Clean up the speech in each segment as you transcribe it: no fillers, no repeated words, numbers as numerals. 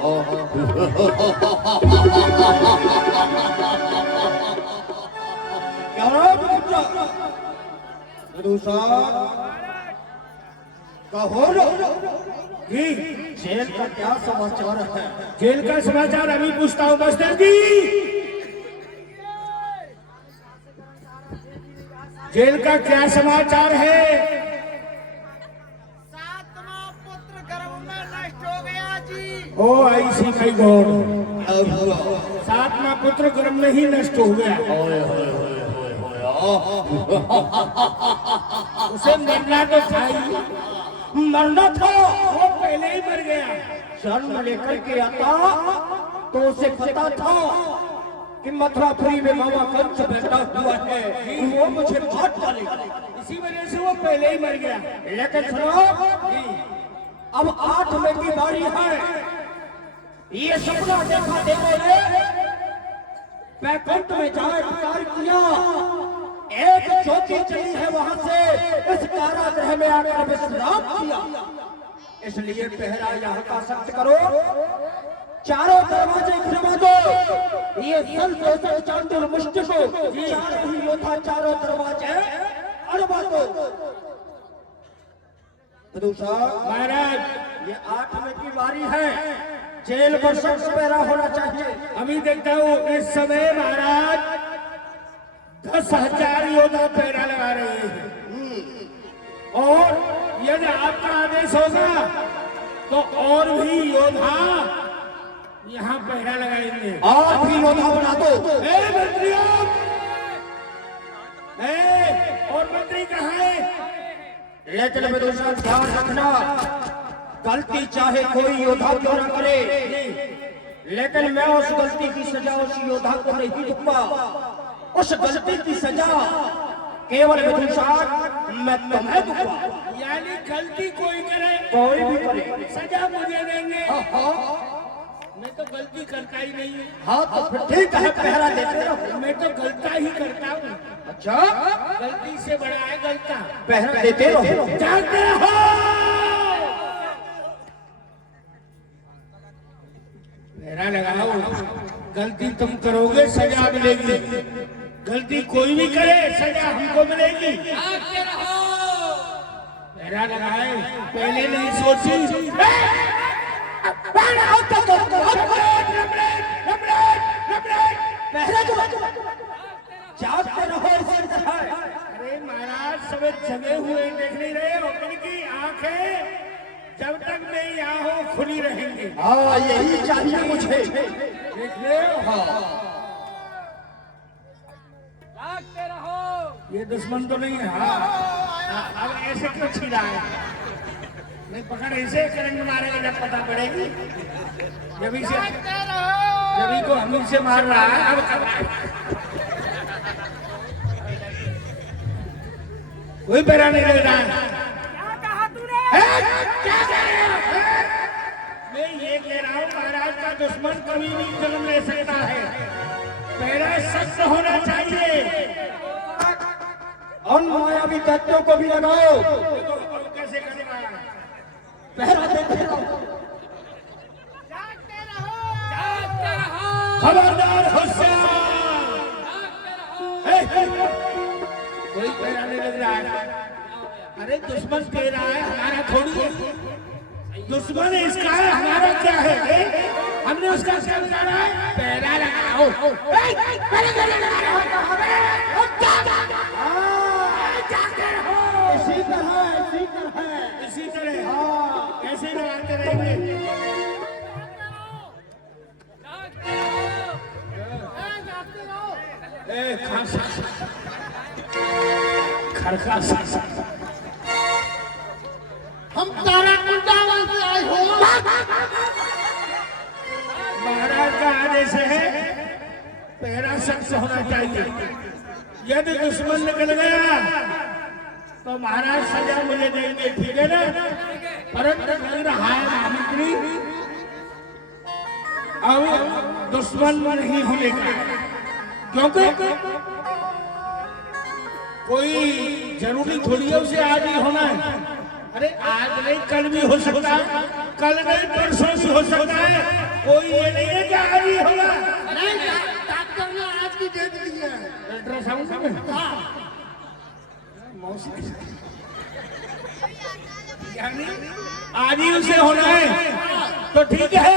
क्या कहो जी, जेल का क्या समाचार है? जेल का समाचार अभी पूछता हूँ मास्टर जी। जेल का क्या समाचार है? सातवां पुत्र गर्भ में नष्ट हो गया जी। ओ ऐसी कई गौर, सातवां पुत्र गर्भ में ही नष्ट हो गया। उसे मरना तो था ही, मरना था, वो पहले ही मर गया। जन्म लेकर के आता तो उसे पता था कि मथुरापुरी में मामा कंस बैठा हुआ है, वो मुझे मार डालेगा। इसी वजह से वो पहले ही मर गया। लेकिन सुनो, अब 8 मई की बारी है। ये सपना देखा देखो ने बैकुंठ में जाए विचार किया, एक ज्योति चली है वहां से इस कारागृह में आकर विश्राम किया। इसलिए पहरा यहाँ का सख्त करो, चारों दरवाजे खुलवा दो। ये सल चांदुर मुष्ट को चारों ही योद्धा चारों दरवाजे अड़वा दो। महाराज, ये 8 मई की बारी है, जेल पर सख्त पहरा होना चाहिए। अभी देखता हूँ इस समय महाराज 10,000 योद्धा पहरा लगा रहे हैं, और यदि आपका आदेश होगा तो और भी योद्धा यहाँ पहरा लगाएंगे। और भी योद्धा बना दो। मंत्रियों, और मंत्री कहाँ है? लेकिन विदूषण ध्यान रखना, गलती चाहे कोई योद्धा क्यों न करे, लेकिन मैं उस गलती की सजा उस योद्धा को नहीं दूंगा। उस गलती की सजा केवल विदूषण मैं तुम्हें दूंगा। यानी गलती कोई करे, कोई भी करे, सजा मुझे देंगे। हाँ, मैं तो गलती करता ही नहीं हूँ। हाँ तो फिर ठीक है, पहरा देते रहो। मैं तो गलता ही करता हूँ। अच्छा, गलती से बड़ा है गलता। पहरा देते रहो। जाते रहो। पहरा लगाओ, गलती तुम करोगे सजा मिलेगी, गलती कोई भी करे सजा हमको मिलेगी। पहरा लगाए, पहले नहीं सोची। जागते रहो। अरे महाराज, सब जगे हुए देख नहीं रहे हो? उनकी आंखें जब तक मैं यहाँ हूँ खुली रहेंगी। हाँ, यही चाहिए मुझे। देख रहे हो? हाँ, ये दुश्मन तो नहीं है। हाँ, अब ऐसे क्यों छिड़ा है? नहीं पकड़, ऐसे करंट मारेगा जब पता पड़ेगी। जब को हम से मार रहा है, अब कर रहा है। कोई पैरा नहीं लग रहा है। क्या कहा तूने? क्या कह रहे हो? मैं ये कह रहा हूँ, महाराज का दुश्मन कभी भी जन्म ले सकता है, पैरा सख्त होना चाहिए। और मायावी तत्वों को भी लगाओ। कैसे करेगा? पहरा देते रहो। जागते रहो। खबरदार होशियार। कोई पैरा नहीं लग रहा है। अरे दुश्मन कह रहा है, हमारा थोड़ी है। दुश्मन इसका है, हमारा क्या है? हमने उसका क्या बिगाड़ा है? पैरा लगाओ। इसी तरह इसी तरह ऐसे लगाते रहेंगे। खरखा हम तारा कुंडावन से आए हो। महाराज का आदेश है, पहरा सख्त होना चाहिए। यदि दुश्मन निकल गया तो महाराज सजा मुझे देंगे, ठीक है ना? परंतु लग रहा है महामंत्री, अब दुश्मन नहीं होने का, क्योंकि कोई जरूरी थोड़ी है उसे आज ही होना है। अरे आज नहीं, कल भी हो सकता है, कल नहीं परसों भी हो सकता है। कोई ये नहीं है कि आज ही होगा। नहीं, डॉक्टर ने आज की डेट दी है। अल्ट्रासाउंड में हाँ, यानी आज ही उसे होना है तो ठीक है।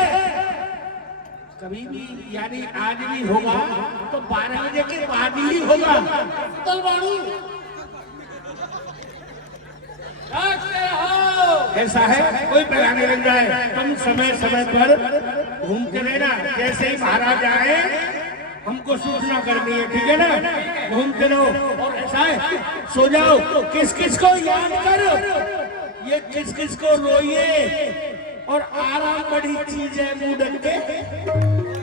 कभी भी यानी आज भी होगा तो 12 बजे के बाद ही होगा। तलवाड़ी ऐसा है, कोई पता नहीं लग जाए। तुम समय समय पर घूमते रहना, जैसे ही महाराज आए हमको सूचना करनी है, ठीक है ना। घूमते रहो। और ऐसा है, सो जाओ। किस किस को याद करो, ये किस किस को रोइए और आराम बड़ी चीज है मुंह ढक के।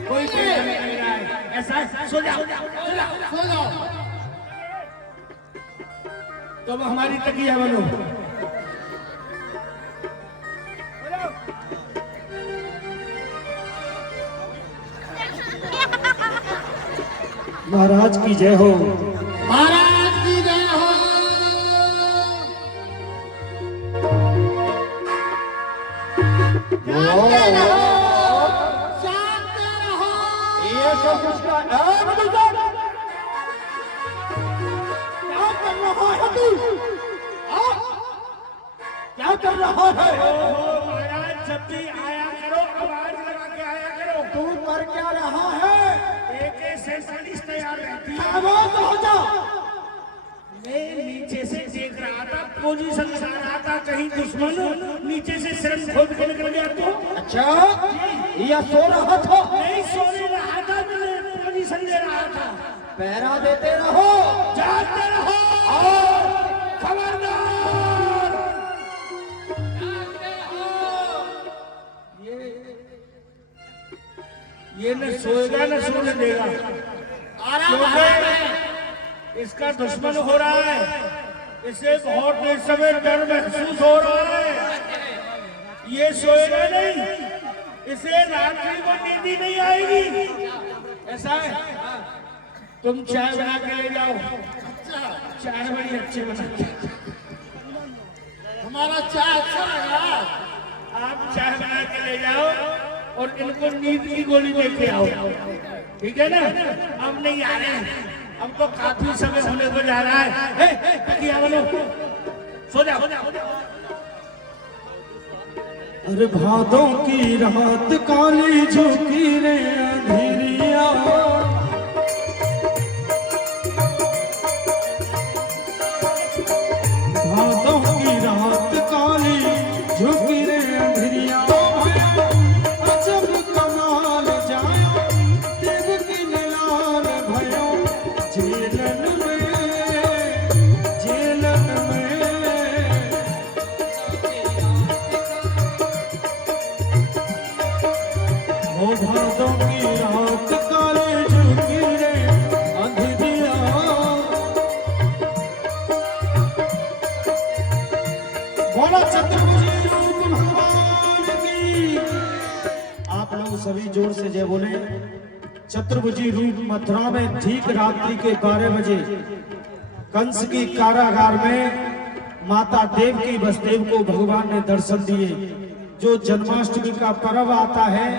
कोई पता नहीं लग रहा है। ऐसा है, सो जाओ सो जाओ। तुम हमारी तकिया बनो। महाराज की जय हो। महाराज की जय हो। शांत रहो, शांत रहो। ये सब कुछ क्या क्या कर रहा है तू? क्या कर रहा है? महाराज जब भी आया करो आवाज लगा के आया करो। तू कर क्या रहा है? AK-47 तैयार रहती है। खामोश हो जा। मैं नीचे से देख रहा था, पोजीशन बना रहा था, कहीं दुश्मन नीचे से सिरंज खोद के निकल गया तो। अच्छा, या सो रहा था? नहीं सोने रहा था, मैं पोजीशन दे रहा था। पहरा देते रहो, जागते रहो और खबरदार। ये न सोएगा न सोने देगा। क्योंकि इसका दुश्मन हो रहा है, इसे बहुत इस समय डर महसूस हो रहा है। ये सोएगा नहीं, इसे रात्रि को नींद ही नहीं आएगी। ऐसा है, तुम चाय बना के ले जाओ। चाय बड़ी अच्छी बनाते हैं। हमारा चाय अच्छा लगा। आप चाय बना के ले जाओ और इनको नींद की गोली दे के आओ, ठीक है ना। हम नहीं आ रहे हैं, अब तो काफी समय होने को जा रहा है। तकिया बनो, सो जाओ। अरे भादों की रात काली झुकी रे अंधेरिया, भादों की रात काली झुकी रे अंधेरिया। अजब कमाल जायो देव की लाल भयो, जेलन में ओ भादों की रात काली झुकी रे अंधेरिया। बोलो चतुर्भुजी रूप भगवान की। आप लोग सभी जोर से जय बोले। चतुर्भुजी रूप मथुरा में ठीक रात्रि के 12 बजे कंस की कारागार में माता देवकी वसुदेव को भगवान ने दर्शन दिए। जो जन्माष्टमी का पर्व आता है,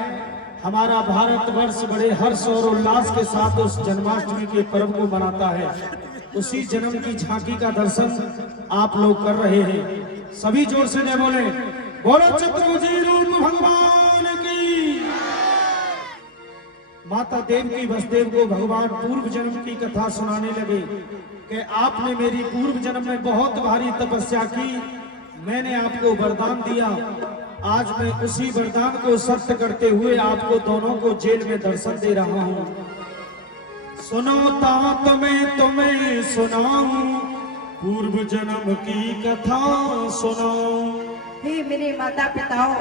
हमारा भारतवर्ष बड़े हर्ष और उल्लास के साथ उस जन्माष्टमी के पर्व को मनाता है। उसी जन्म की झांकी का दर्शन आप लोग कर रहे हैं। सभी जोर से जय बोले। बोलो चतुर्भुजी रूप भगवान की। माता देवकी वसुदेव को भगवान पूर्व जन्म की कथा सुनाने लगे कि आपने मेरी पूर्व जन्म में बहुत भारी तपस्या की, मैंने आपको वरदान दिया। आज मैं उसी वरदान को सत्य करते हुए आपको दोनों को जेल में दर्शन दे रहा हूँ। सुनो तात मैं तुम्हें सुनाऊं, पूर्व जन्म की कथा सुनाऊं। हे मेरे माता पिताओं,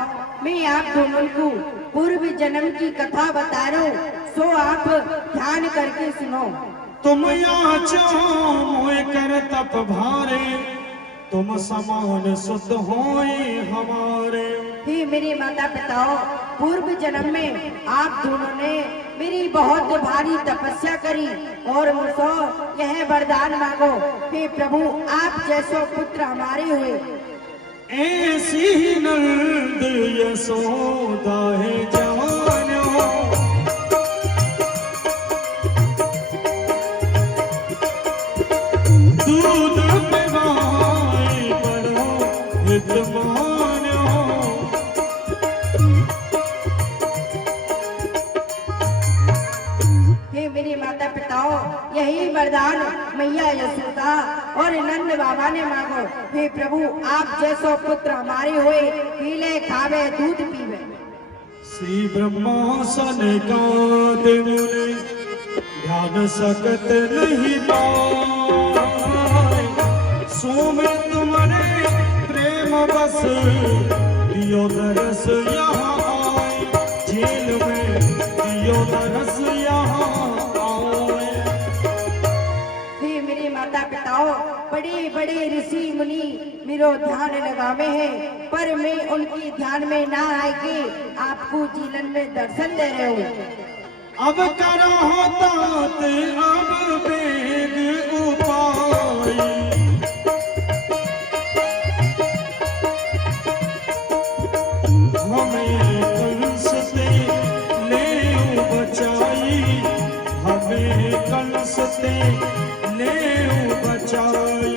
मैं आप दोनों को पूर्व जन्म की कथा बता रहा हूँ, सो आप ध्यान करके सुनो। तुम यहाँ चाहो मोए कर तप भारे, तुम समान सुत होए हमारे। हे मेरे माता पिताओं, पूर्व जन्म में आप दोनों ने मेरी बहुत भारी तपस्या करी और मुझसे यह वरदान मांगो। हे प्रभु, आप जैसो पुत्र हमारे हुए। ऐसी ही नंद यशोदा है जान माता पिताओं, यही वरदान मैया यशोदा और नंद बाबा ने मांगो। हे प्रभु, आप जैसो पुत्र हमारे होए, पीले खावे दूध पीवे। श्री ब्रह्मा सनकाद मुनि ध्यान सकत नहीं पाए, सोमे तुम्हारे प्रेम बस दियो दरस यहाँ आए, जेल में दियो दरस यहाँ आए। हे मेरे माता पिताओं, बड़े बड़े ऋषि मुनि मेरो ध्यान लगावे हैं, पर मैं उनकी ध्यान में ना आएगी, आपको जीवन में दर्शन दे रहे हूँ। अब करो तात अब वेग उपाय, हमें कंस से ले बचाई, हमें कंस से ले बचाई।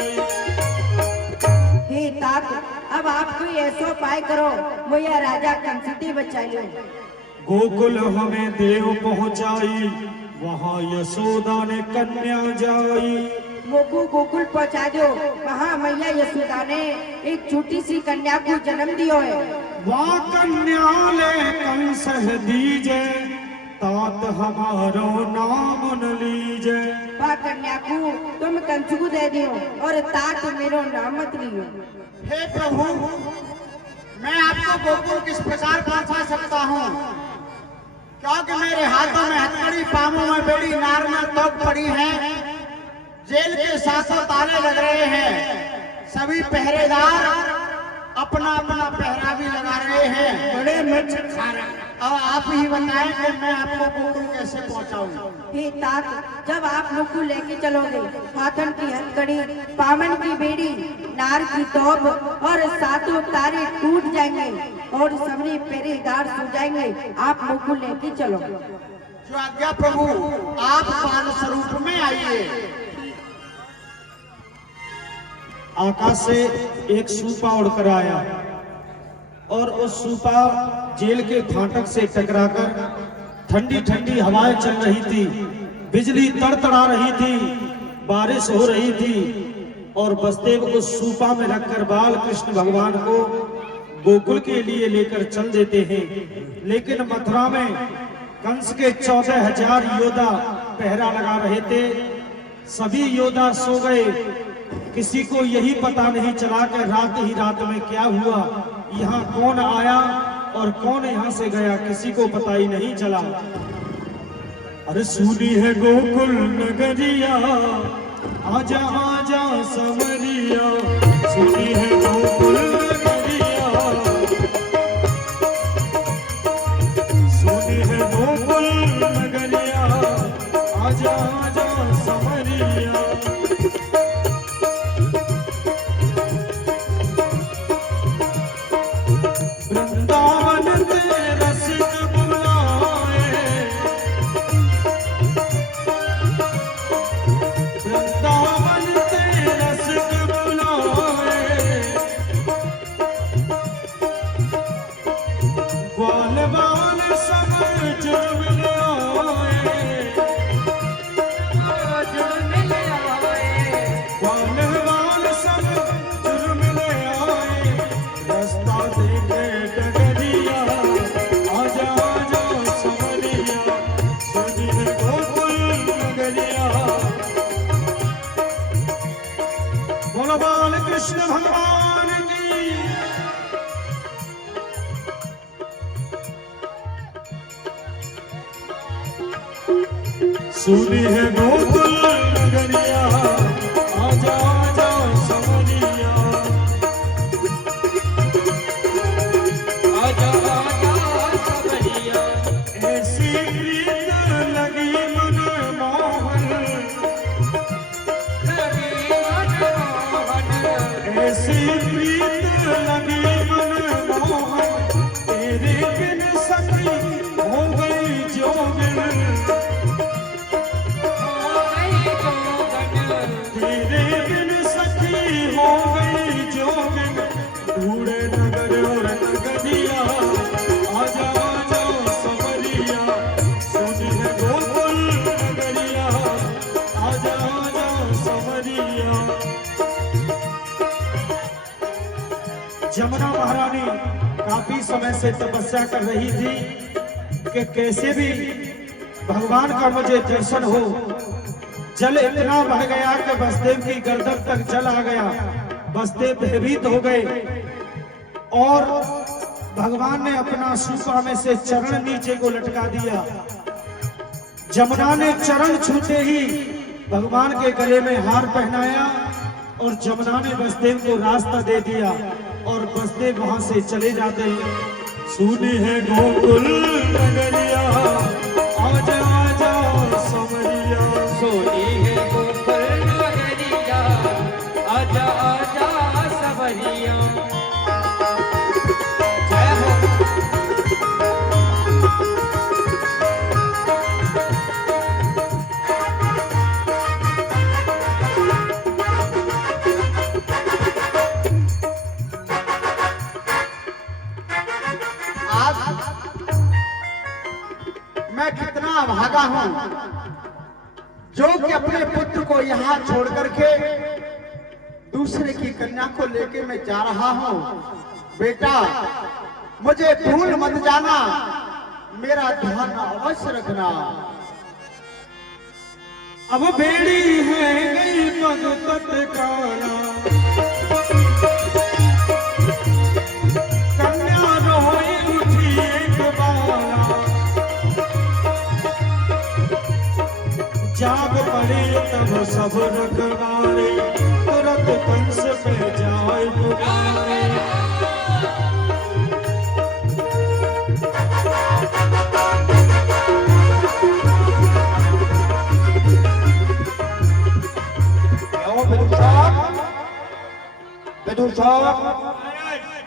हे तात, अब आप कोई ऐसा उपाय करो, मुझे राजा कंसती बचा लो। गोकुल हमें देव पहुंचाई, वहाँ यशोदा ने कन्या जाई। मोकू गोकुल पहुंचा दो, वहाँ मैया यशोदा ने एक छोटी सी कन्या को जन्म दियो है। वहाँ कन्या ले कंस दीजे, तात हमारो नाम न लीजे। वह कन्या को तुम कंस को दे दियो और तात मेरो नाम मत लियो। हे प्रभु, मैं आपको गोकुल किस प्रकार पहुंचा सकता हूँ, क्योंकि मेरे हाथों में हथकड़ी, पामों में बेड़ी, नार में तोक पड़ी है, जेल के साथों ताले लग रहे हैं, सभी पहरेदार अपना अपना पहरा भी लगा रहे हैं, बड़े मच्छर खा रहे हैं। अब आप ही बताएं कि मैं आपको गोकुल कैसे पहुंचाऊं। हे तात, जब आप लोग को लेके चलोगे, हाथन की हथकड़ी, पामन की बेड़ी, नार की तोप और सातों तारे टूट जाएंगे और सभी पहरेदार सो जाएंगे, आप लोग को लेके चलो। जो आज्ञा प्रभु, आप बाल स्वरूप में आइए। आकाश से एक सूपा उड़कर आया और उस सूपा जेल के फाटक से टकराकर ठंडी ठंडी हवाएं चल रही थी, बिजली तड़तड़ा रही थी, बारिश हो रही थी और बसदेव उस सूपा में रखकर बाल कृष्ण भगवान को गोकुल के लिए लेकर चल देते हैं। लेकिन मथुरा में कंस के 14,000 योद्धा पहरा लगा रहे थे। सभी योद्धा सो गए, किसी को यही पता नहीं चला कि रात ही रात में क्या हुआ, यहाँ कौन आया और कौन यहाँ से गया, किसी को पता ही नहीं चला। अरे सुनी है गोकुल नगरिया, आजा आजा समरिया, सुनी है गोकुल नगरिया, सुनी है गोकुल नगरिया, आजा आजा समरिया। वृंदावन तेरा सिद्ध बुलाए, वृंदावन तेरा सिद्ध बुलाए, ग्वाल बाल सब जुर्म लाए, ग्वाल बाल सब जुर्म लाए, रास्ता देखे डगरिया, आजा आजा समरिया, सुनी है गोकुल नगरिया। बोलो बाल कृष्ण भगवान की। सुनी है गोकुल नगरिया, आजा आजा समरिया, आजा आजा समरिया। ऐसी प्रीत लगी मन मोहन, ऐसी प्रीत लगी मन मोहन, तेरे बिन सखी हो गई जोगिन, काफी समय से तपस्या कर रही थी कि कैसे भी भगवान का मुझे दर्शन हो। जल इतना बह गया कि बसदेव की गर्दन तक जल आ गया। बसदेव भयभीत हो गए और भगवान ने अपना सूपा में से चरण नीचे को लटका दिया। जमुना ने चरण छूते ही भगवान के गले में हार पहनाया और जमुना ने बसदेव को रास्ता दे दिया और बसदेव वहां से चले जाते हैं। सुनी है गोकुल नगरिया, आजा आजा समरिया। सोनी है गोकुल नगरिया, आजा आजा सबरिया। जय हो। आज मैं कितना अभागा हूँ जो कि अपने पुत्र को यहाँ छोड़ करके दूसरे की कन्या को लेके मैं जा रहा हूँ। बेटा मुझे भूल मत जाना, मेरा ध्यान अवश्य रखना। अब बेड़ी है गई पग तत्काला, कन्या रोई उठी एक बाला। जाग पड़े तब सब रखवारे, तुरंत कंस पे जाए पुकारे।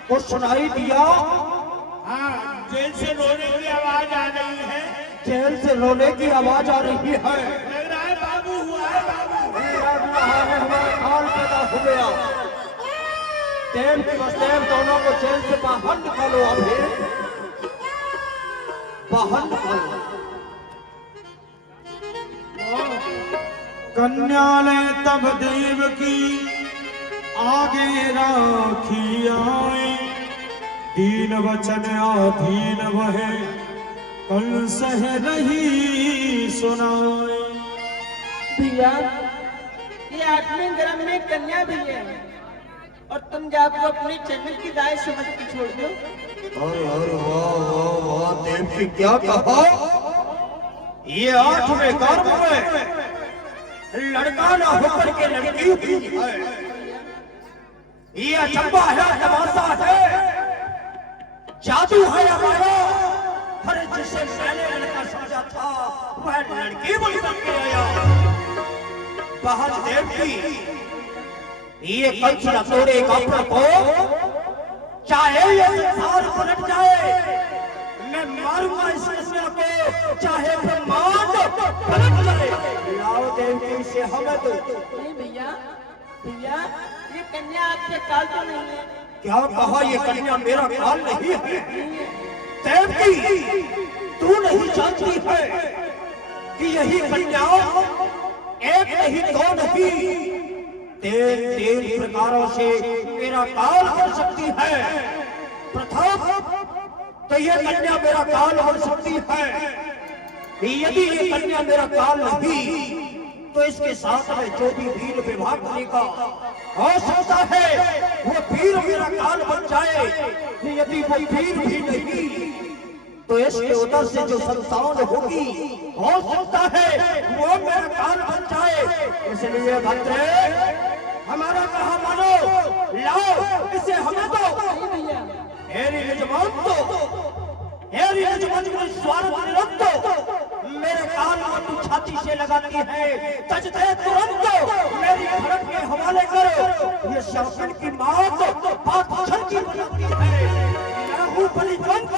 को सुनाई दिया? हाँ, जेल से रोने की आवाज आ रही है। जेल से रोने की आवाज आ रही है। लग रहा है बाबू हुआ है, बाबू। हमारा काल पैदा हो गया। देव की बसदेव दोनों को जेल से बाहर निकालो, अभी बाहर निकालो। कन्या ने तब देव की आगे राखी आए, दीन वचन आधीन वह कल सह रही सुनाए। भैया ये 8वें ग्राम में कन्या भी है और तुम जाकर अपनी चैनल की दाई समझ के छोड़ दो। अरे वाह वाह वाह, देव की क्या कहा? ये 8वें गर्भ में लड़का ना होकर के लड़की हुई है। ये अचंबा है, तमाशा है, जादू है हमारा। अरे जिसे मैंने लड़का समझा था वह लड़की बन करके आया। बहन देव की ये कंस न तोड़ेगा प्रभु, चाहे ये संसार पलट जाए। मैं मारूंगा इस कन्या को, चाहे ब्रह्मांड पलट जाए। लाओ देव की से हमें दो। नहीं भैया, भैया ये कन्या आपके काल तो नहीं है। क्या कहा? ये कन्या मेरा काल नहीं है। देव की तू नहीं जानती है कि यही कन्या एक नहीं दो नहीं 3 प्रकारों से मेरा काल बन सकती है। प्रथम तो ये कन्या मेरा काल बन सकती है। यदि ये कन्या मेरा काल नहीं तो इसके साथ में जो भी वीर विवाह करने का हो सकता है वो वीर मेरा काल बन जाए। यदि वो वीर भी नहीं तो इसके उधर से जो संतान होगी हो सकता है वो मेरा काल बन जाए। इसलिए भद्रे हमारा कहा मानो, लाओ इसे हमें दो। नहीं भैया, हेरी यजमान तो हेरी यजमान को स्वार्थ निरंत मेरे कान में तू छाती से लगाती है, तज दे तुरंत मेरी धड़क के हवाले करो। ये शासन की मौत पाथर की बनाती है। मैं हूँ बलिवंत,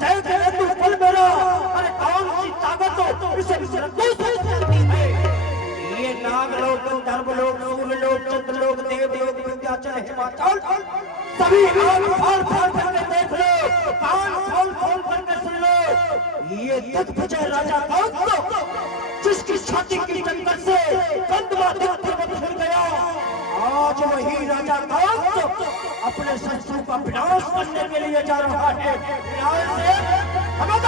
देख ले तू बल मेरा। अरे कौन सी ताकत इसे मृत्यु से जाती है? ये नागलोक, धर्मलोक, सूर्यलोक, चंद्रलोक, देवलोक, विंध्याचल, हिमाचल सभी आंख फाड़ फाड़ करके देख लो, कान खोल खोल करके सुन लो। ये दिग्विजय राजा कंस जिसकी छाती की टक्कर से कंदवा दिग्विजय फिर गया, आज वही राजा कंस अपने शत्रु का विनाश करने के लिए जा रहा है। न्याय से हमें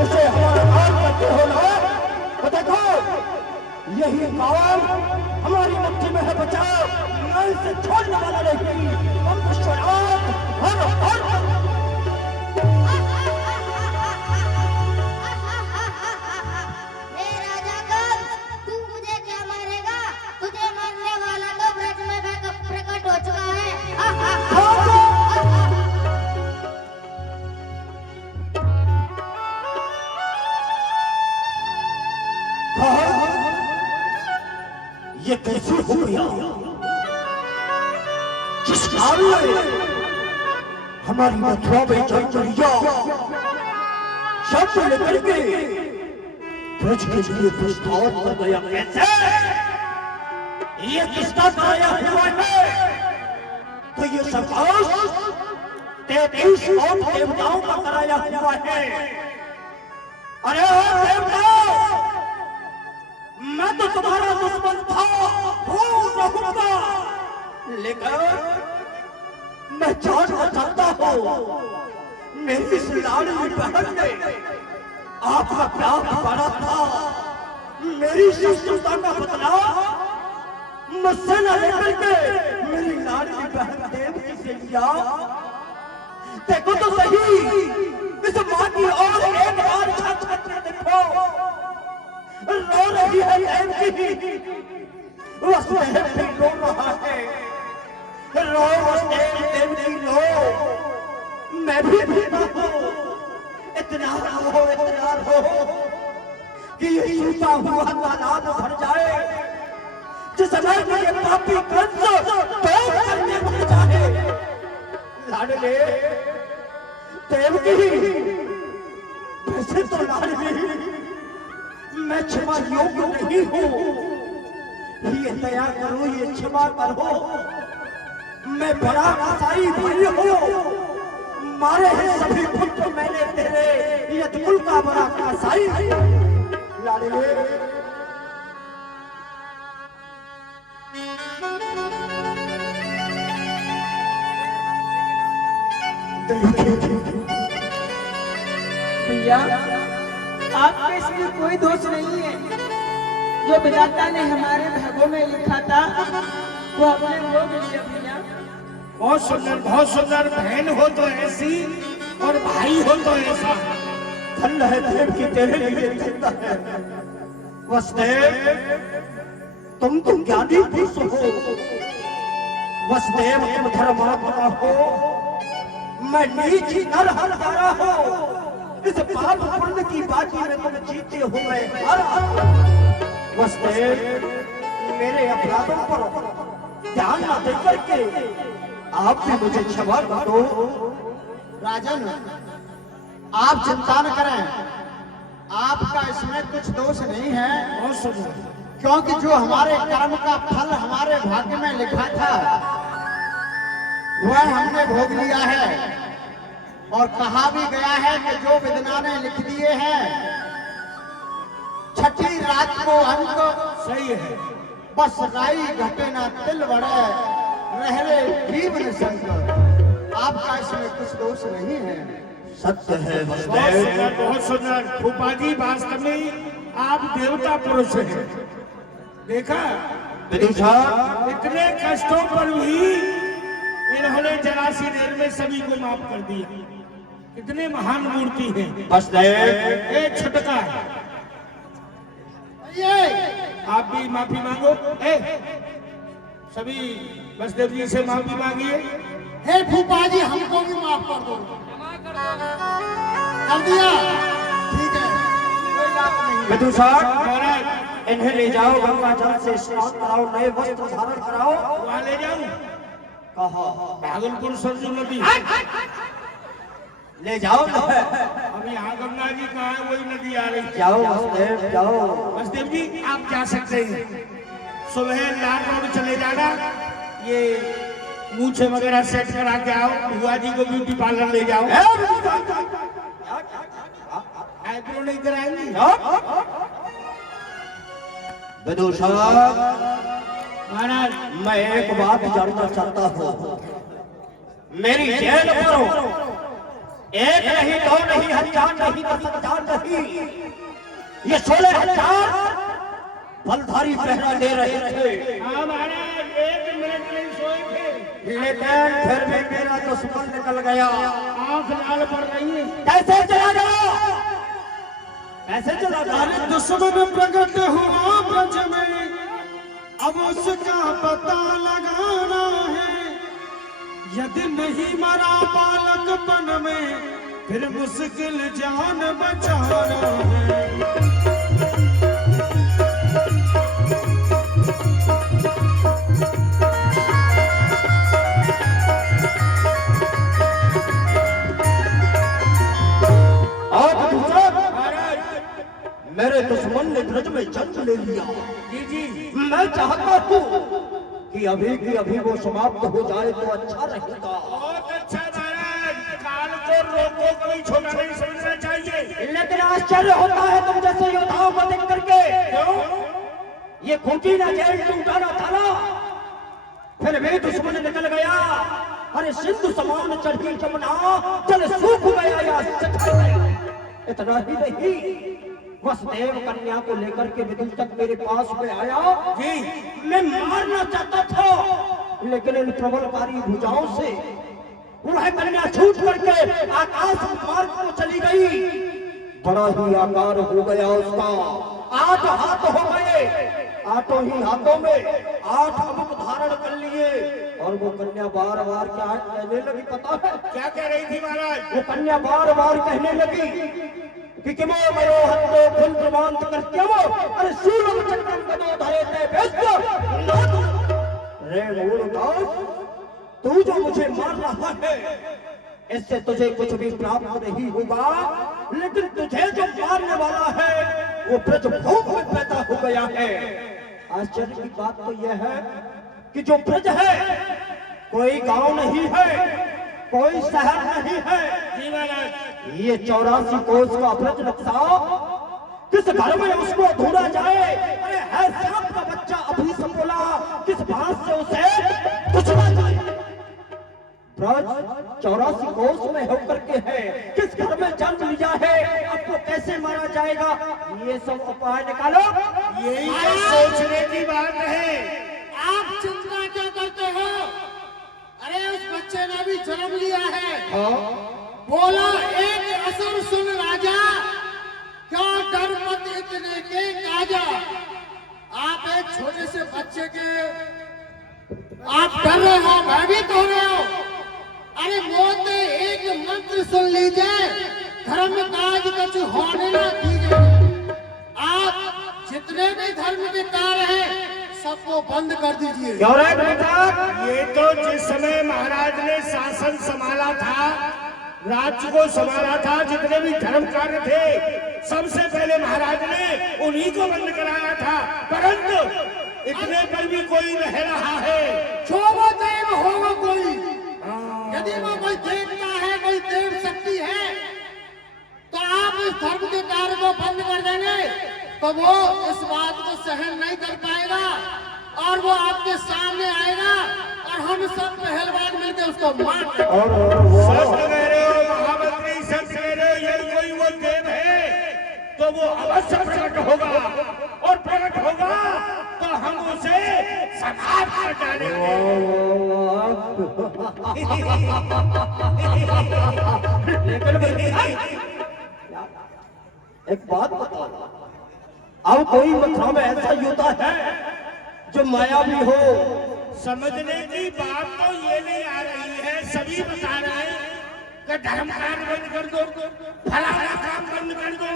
इसे हमारा काम करते हो ना, तो देखो यही काम हमारी मुट्ठी में है। बचाओ, मैं इसे छोड़ने वाला नहीं। हम विश्वनाथ हर राजा कंस, तू मुझे क्या मारेगा? तुझे मारने वाला तो ब्रज में प्रकट हो चुका है। ये कैसे हो गया? जिस काल में हमारी मथुरा में चंचलिया शब्द लेकर के ब्रज के लिए प्रस्ताव कर गया, कैसे? ये किसका कराया हुआ है? तो ये संघर्ष 33 कौन देवताओं का कराया हुआ है। अरे देवताओं, मैं तो तुम्हारा दुश्मन था, रहूंगा, लेकिन मैं जानना चाहता हूँ मेरी इस लाडली बहन ने आपका प्यार बड़ा था। मेरी शत्रुता का बदला मुझसे न लेकर के मेरी लाडली बहन देवकी से लिया। देखो तो सही, इस माँ की और एक बार छत के देखो, रो रही है देवकी, वसुदेव भी रो रहा है। रो वसुदेव, देवकी रो, मैं भी रोता हूँ। इतना रो कि ये सूखा हुआ तालाब भर जाए, जिस समय में ये पापी कंस तोड़ करने भर जाए। लाडले देवकी, वैसे तो लाडली मैं क्षमा योग्य नहीं हूँ, ये दया करो, ये क्षमा करो। मैं बड़ा कसाई भाई हूँ, मारे हैं सभी पुत्र मैंने तेरे, यदकुल का बड़ा कसाई। लाडले भैया, आपके इसमें कोई दोष नहीं है। जो विधाता ने हमारे भागों में लिखा था वो अपने वो मिल गया भैया। बहुत सुंदर बहन हो तो ऐसी और भाई हो तो ऐसा। धन्य है देव की तेरे लिए जिंदा है। वसुदेव, तुम ज्ञानी पुरुष हो। वसुदेव, तुम धर्मात्मा हो, मैं नीच नर हत्यारा हो। इस पाप पुण्य की बाजी में तुम जीते हुए वसुदेव, मेरे अपराधों पर ध्यान न देकर के आप भी मुझे क्षमा कर दो। राजन, आप चिंता न करें, आपका इसमें कुछ दोष नहीं है। बहुत सुंदर, क्योंकि जो हमारे कर्म का फल हमारे भाग्य में लिखा था वह हमने भोग लिया है। और कहा भी गया है कि जो विधना ने लिख दिए हैं, छठी रात को अंक सही है। बस राई घटे ना तिल बढ़े, रहरे जीवन संग। आपका इसमें कुछ दोष नहीं है। सत्य है बहुत सुंदर। फूफा जी, वास्तव में आप देवता पुरुष हैं। देखा, इतने कष्टों पर भी इन्होंने जरा सी देर में सभी को माफ कर दिया। कितने महान मूर्ति हैं। वसुदेव, छटका ये आप भी माफी मांगो। सभी वसुदेव जी से माफी मांगिए। हे फूफा जी, हमको भी माफ कर दो। कर दिया, ठीक है, कोई बात नहीं। विदुषार, महाराज, इन्हें ले जाओ, गंगा जल से स्नान कराओ, नए वस्त्र धारण कराओ। वहाँ ले जाऊं? कहा भागलपुर सरजू नदी। ले जाओ ना। अब यहाँ गंगा जी कहाँ है? वही नदी आ रही है। जाओ वसुदेव, जाओ। वसुदेव जी, आप जा सकते हैं। सुबह लाल रोड चले जाना, ये मूछे वगैरह सेट करा के आओ, बुआ जी को ब्यूटी पार्लर ले जाओ। आईब्रो नहीं कराएंगी? विदुषा, महाराज मैं एक बात जानना चाहता हूँ। मेरी जेल पर एक नहीं, दो नहीं, 1000 नहीं, 10,000 नहीं, ये 16,000 बलधारी पहरा दे रहे थे। हाँ महाराज, 1 मिनट नहीं सोए थे, लेकिन फिर भी मेरा दुश्मन निकल गया। आंख लाल पड़ रही है। कैसे चला गया? कैसे चला गया? अरे दुश्मन प्रकट हुआ ब्रज में, अब उसका पता लगाना है। यदि नहीं मरा बालकपन में, फिर मुश्किल जान बचाना है। मेरे दुश्मन ने ब्रज में जन्म ले लिया। जी जी, मैं चाहता हूँ कि अभी की अभी वो समाप्त हो जाए तो अच्छा रहेगा। बहुत अच्छा महाराज, काल को रोको, कोई छोटा नहीं समझना चाहिए। लेकिन आश्चर्य होता है तुम जैसे योद्धाओं को देख करके। क्यों? ये खूंटी ना जेल टूटाना था ना, फिर भी दुश्मन निकल गया। अरे सिंधु समान चढ़ी जमुना, जल सूख गया या सखर गया। इतना ही नहीं, वसुदेव कन्या को लेकर के विदुषक मेरे पास में आया। जी, मैं मारना चाहता था, लेकिन इन प्रबलकारी भुजाओं से वह कन्या छूट करके आकाश मार्ग को चली गई। बड़ा ही आकार हो गया उसका, 8 हाथ हो गए, 8 ही हाथों में 8 मुख धारण कर लिए। और वो कन्या बार बार क्या कहने लगी पता है? क्या कह रही थी महाराज? वो कन्या बार बार कहने लगी कि किमो मयो हत्तो कुंत्रमांत कृत्यमो, अरे शूलम चक्रम गदो धरेते बेस्तो रे मूर्खाओ, तू जो मुझे मार रहा है, इससे तुझे कुछ भी प्राप्त नहीं होगा। लेकिन तुझे जो मारने वाला है वो ब्रज भूमि में पैदा हो गया है। आश्चर्य की बात तो यह है कि जो ब्रज है कोई गांव नहीं है, कोई शहर नहीं है। जी महाराज, ये 84 कोस का ब्रज नक्शा किस घर में उसको ढूंढा जाए? अरे है सांप का बच्चा अभी संभोला, किस भांज से उसे कुचला जाए? ब्रज 84 कोस में होकर के है, किस घर में जन्म लिया है, आपको कैसे मारा जाएगा? ये सब उपाय निकालो। यही तो सोचने की बात है। आप चिंता क्यों करते हो? अरे उस बच्चे ने भी जन्म लिया है। बोला एक असुर सुन राजा, क्या डर मत इतने के काजा। आप एक छोटे से बच्चे के आप डर रहे हो, भयभीत हो रहे हो। अरे मोते एक मंत्र सुन लीजिए, धर्म काज कुछ होने ना दीजिए। आप जितने भी धर्म के कार्य हैं सबको बंद कर दीजिए। क्यों रे बेटा? ये तो जिस समय महाराज ने शासन संभाला था, राज्य को संभाला था, जितने भी धर्म कार्य थे सबसे पहले महाराज ने उन्हीं को बंद कराया था। परंतु इतने पर भी कोई रह रहा है। जो वो देव होगा कोई, यदि वो कोई देवता है, कोई देव शक्ति है, तो आप इस धर्म के कार्य को बंद कर देंगे तो वो इस बात को सहन नहीं कर पाएगा और वो आपके सामने आएगा और हम सब पहलवान मिलकर उसको मार सच कह रहे हो महामंत्री, सच कह रहे हो। यदि कोई वो देव है तो वो अवश्य प्रकट होगा, और प्रकट होगा तो हम उसे समाप्त कर डालेंगे। एक बात बताओ, अब कोई मथुरा में ऐसा योद्धा है जो मायावी हो? समझने की बात तो ये नहीं आ रही है, सभी बता रहे हैं कि धर्म कार्य बंद कर दो, फलाना काम बंद कर दो,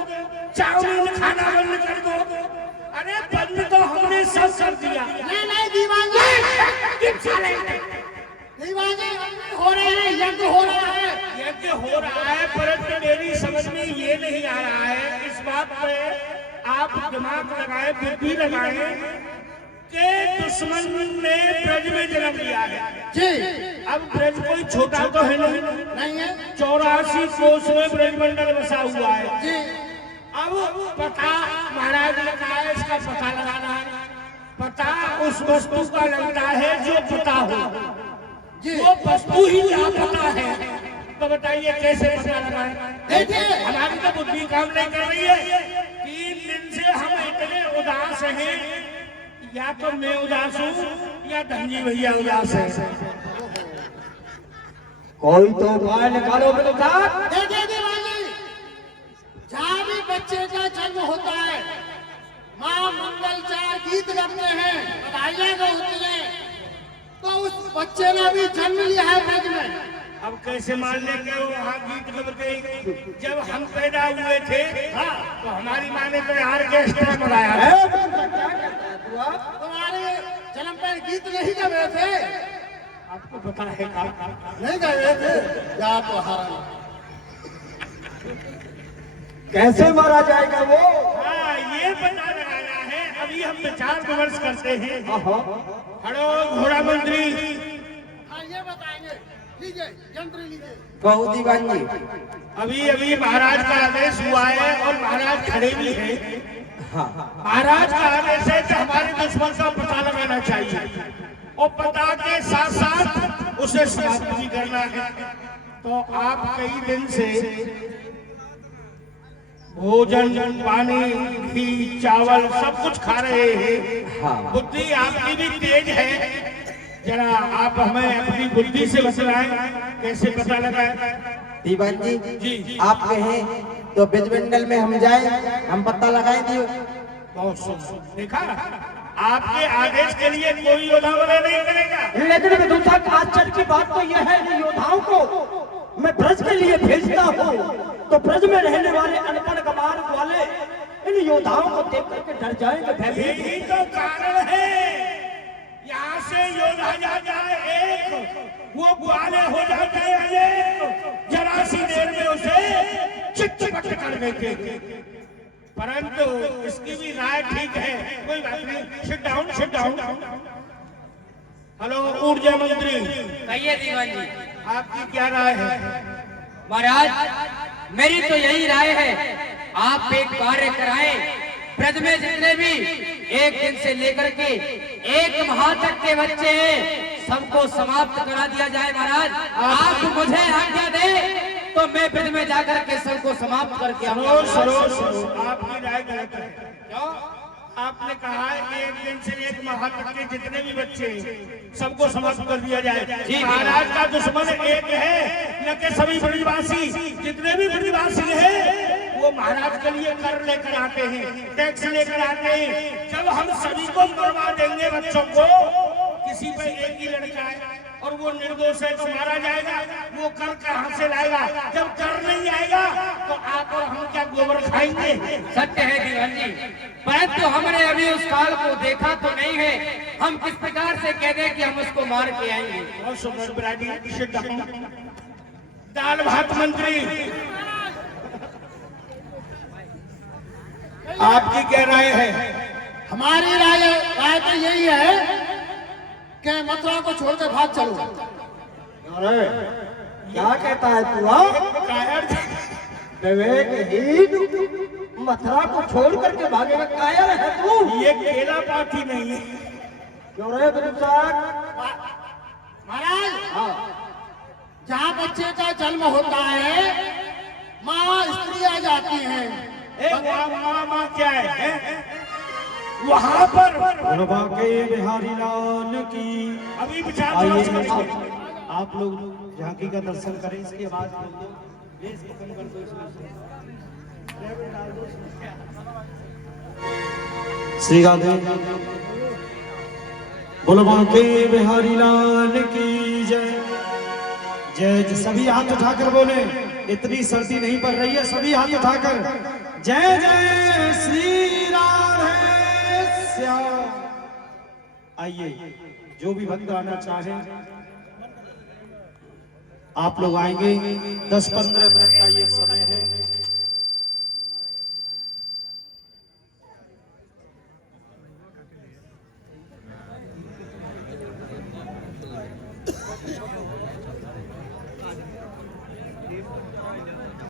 चाउमीन खाना बंद कर दो। अरे बंद तो हमने सब कर दिया। नहीं दीवाने हो रहे हैं, यज्ञ हो रहा है। यज्ञ हो रहा है, परंतु मेरी समझ में ये नहीं आ रहा है, इस बात पे आप दिमाग लगाए, बुद्धि लगाए के दुश्मन ने ब्रज में जन्म लिया है। जी अब ब्रज कोई छोटा तो है नहीं है 84 कोस में ब्रजमंडल बसा हुआ है। जी अब पता महाराज ने कहा है इसका पता लगाना है। पता उस वस्तु का लगता है जो पता हो, वो वस्तु ही लापता है। तो बताइए कैसे पता लगाए? देखिए हमारी तो बुद्धि काम नहीं कर रही है। 3 दिन से हम इतने उदास हैं, या तो मैं उदास हूँ या धनजी भैया उदास है। कोई तो उपाय निकालो मेरे साथ। देखिए दीवानी, जहाँ भी बच्चे का जन्म होता है माँ मंगल चार गीत गाते हैं, बधाइयाँ होती हैं, तो उस बच्चे ने भी जन्म लिया है ब्रज में। अब कैसे मान लेंगे वो वहाँ गीत गई? जब हम पैदा हुए थे तो हमारी माँ ने तो ऑर्केस्ट्रा बनाया है। तुम्हारे जन्म पर गीत नहीं गा रहे थे? आपको पता है का? नहीं गा रहे थे? या तो हारा कैसे मारा जाएगा वो? हाँ, ये पता लगाना है। अभी हम विचार विमर्श करते हैं। आहा, खड़ो घोड़ा मंत्री। हाँ ये बताएंगे। लीजिए यंत्र लीजिए। बहु दीवान जी, अभी अभी महाराज का आदेश हुआ है और महाराज खड़े भी हैं। हाँ महाराज का आदेश है कि हमारे दुश्मन का पता लगाना चाहिए और पता के साथ साथ उसे समाप्त भी करना है। तो आप कई दिन से भोजन पानी घी चावल सब कुछ खा रहे हैं। हाँ। बुद्धि आपकी भी तेज है, जरा आप हमें अपनी बुद्धि से बतलाएं कैसे पता लगाए। दीवान जी जी आप कहें तो ब्रजमंडल में हम जाएं, हम पता लगाएं दियो। बहुत सुख देखा, आपके आदेश के लिए कोई योद्धा वगैरह नहीं करेगा। लेकिन विदुषक आश्चर्य की बात तो यह है कि योद्धाओं को मैं ब्रज के लिए भेजता हूँ तो ब्रज में रहने वाले अनपढ़ गवार वाले इन योद्धाओं को देख करके डर जाएंगे, भयभीत यही तो कारण है। यहाँ से योद्धा जा जाए एक, वो ग्वाले हो जाते हैं अनेक। जरा सी देर में उसे चित्तपट कर देते। परंतु इसकी भी राय ठीक है, कोई बात नहीं। Sit down, sit down. Hello ऊर्जा मंत्री, कहिए दीवान जी। आपकी क्या राय है? महाराज मेरी तो यही राय है, आप एक कार्य कराएं, ब्रज में जितने भी 1 दिन से लेकर के 1 माह तक के बच्चे हैं सबको समाप्त करा दिया जाए। महाराज आप मुझे आज्ञा दें तो मैं ब्रज में जाकर के सबको समाप्त करके आऊंगा। आपकी राय गलत है। क्यों? आपने कहा है कि 1 दिन से 1 माह तक के जितने भी बच्चे सबको समाप्त कर दिया जाए। महाराज का दुश्मन एक है, न कि सभी ब्रजवासी। जितने भी ब्रजवासी हैं वो महाराज के लिए कर लेकर आते हैं, टैक्स लेकर आते हैं। जब हम सभी को मरवा देंगे बच्चों को, किसी पे एक ही लड़का है और वो निर्दोष है तो मारा जाएगा। वो कर कहाँ से लाएगा? जब कर नहीं आएगा तो आप और हम क्या गोबर खाएंगे? सत्य है दीवान जी, परंतु हमने अभी उस काल को देखा तो नहीं है। हम किस प्रकार से कह दें कि हम उसको मार के आएंगे। बहुत सुंदर बिराजी। दाल भात मंत्री, आपकी क्या राय है? हमारी राय तो यही है कि मथुरा को छोड़कर भाग चलो। अरे क्या कहता है तू? विवेकहीन, मथुरा को छोड़ करके भागेगा? कायर है तू? ये केला पाती नहीं है। क्यों रे विदुषक? महाराज जहाँ बच्चे का जन्म होता है माँ स्त्री आ जाती हैं। माँ क्या है? वहाँ पर प्रभा के बिहारी लाल की। अभी विचार आइए विमर्श करेंगे। आप लोग झांकी का दर्शन करें, इसके बाद बोल दो। बेस को कम कर दो इसमें से। श्री राधे बोलो बांके बिहारी लाल की जय। जय जय। सभी हाथ उठाकर बोले, इतनी सर्दी नहीं पड़ रही है, सभी हाथ उठाकर जय जय श्री राधे श्याम। आइए जो भी भक्त आना चाहे आप लोग आएंगे। 10-15 मिनट का ये समय है।